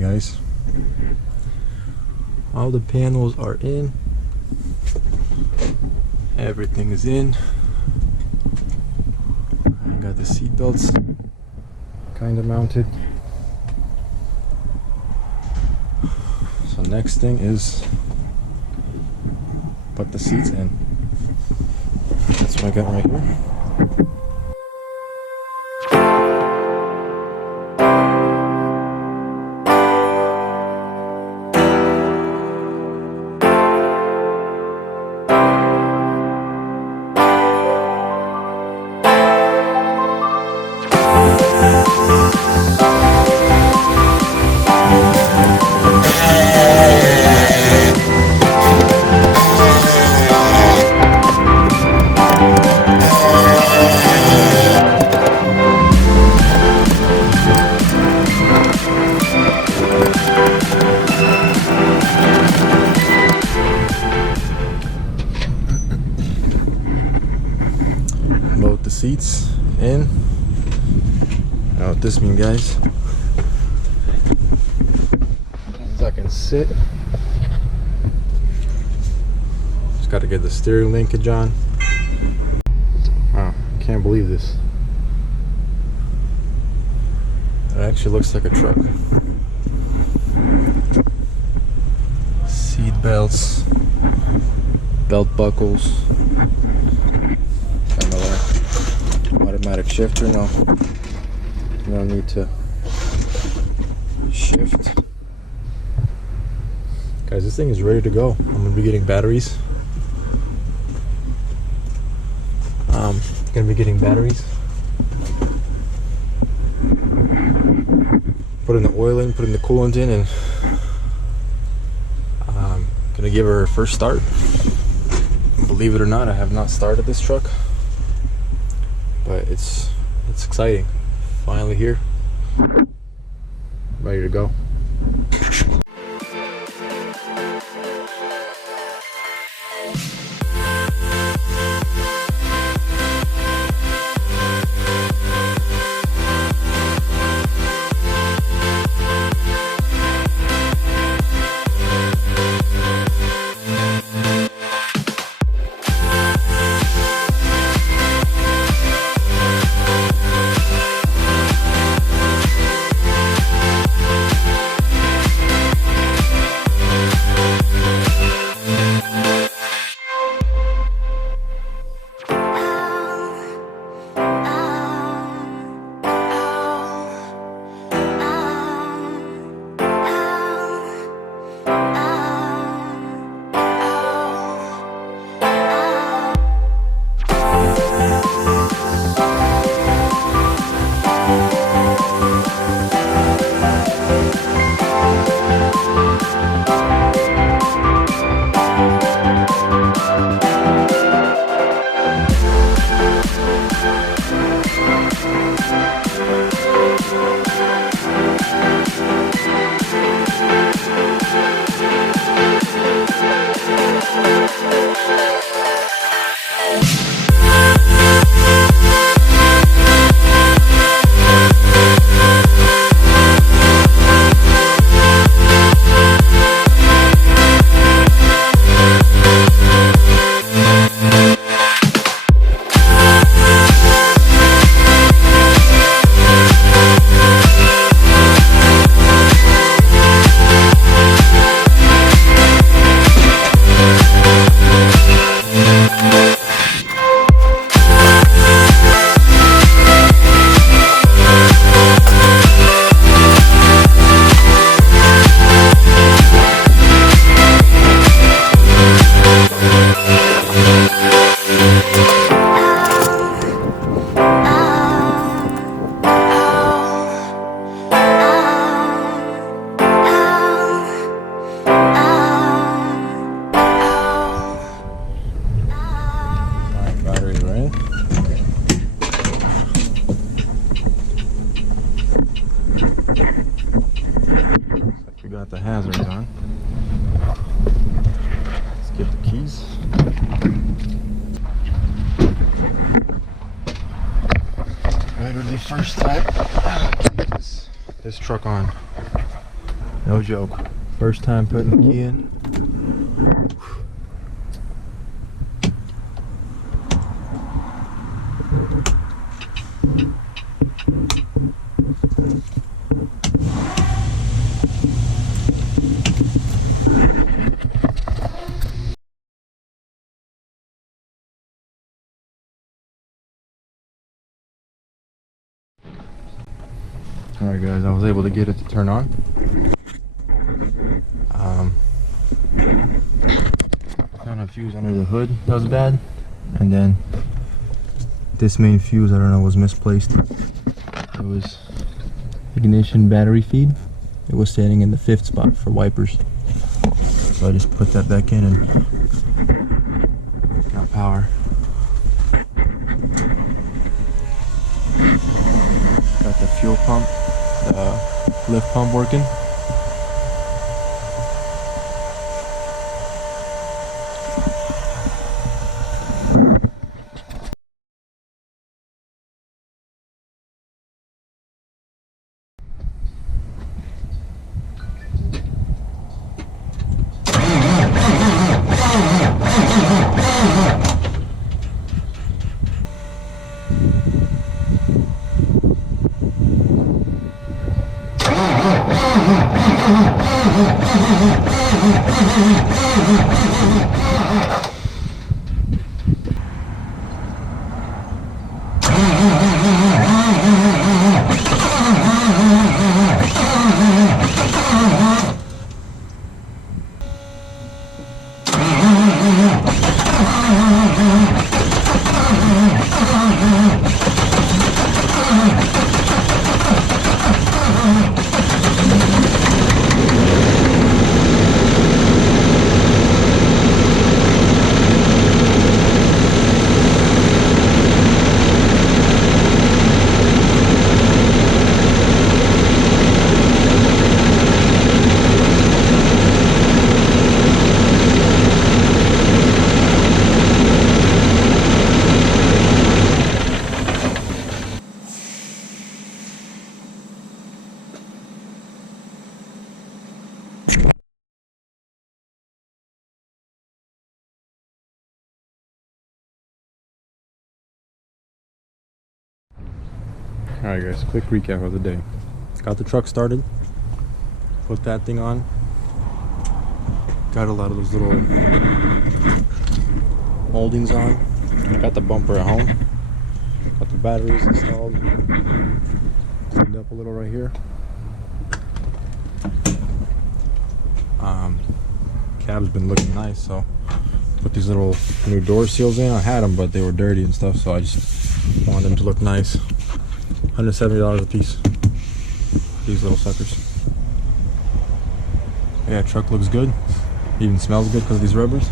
guys. All the panels are in. Everything is in. I got the seat belts kind of mounted. So next thing is put the seats in. That's what I got right here. Both the seats in. Now what this means, guys, is I can sit. Just got to get the steering linkage on. Wow, can't believe this. It actually looks like a truck. Seat belts, belt buckles. Automatic shifter, no need to shift. Guys, this thing is ready to go. I'm gonna be getting batteries. Putting the oil in, putting the coolant in, and gonna give her a first start. Believe it or not, I have not started this truck, but it's exciting. Finally here, ready to go. got the hazards on. Let's get the keys. Literally first time get this truck on. No joke. First time putting the key in. Alright guys, I was able to get it to turn on. Found a fuse under the hood that was bad, and then this main fuse, I don't know, was misplaced. It was ignition battery feed. It was standing in the 5th spot for wipers, so I just put that back in and got power. Got the fuel pump, the lift pump working. Alright guys, quick recap of the day. Got the truck started, put that thing on, got a lot of those little moldings on. I got the bumper at home, got the batteries installed, cleaned up a little right here. Cab's been looking nice, so put these little new door seals in. I had them, but they were dirty and stuff, so I just wanted them to look nice. $170 a piece. These little suckers. Yeah, truck looks good. Even smells good because of these rubbers.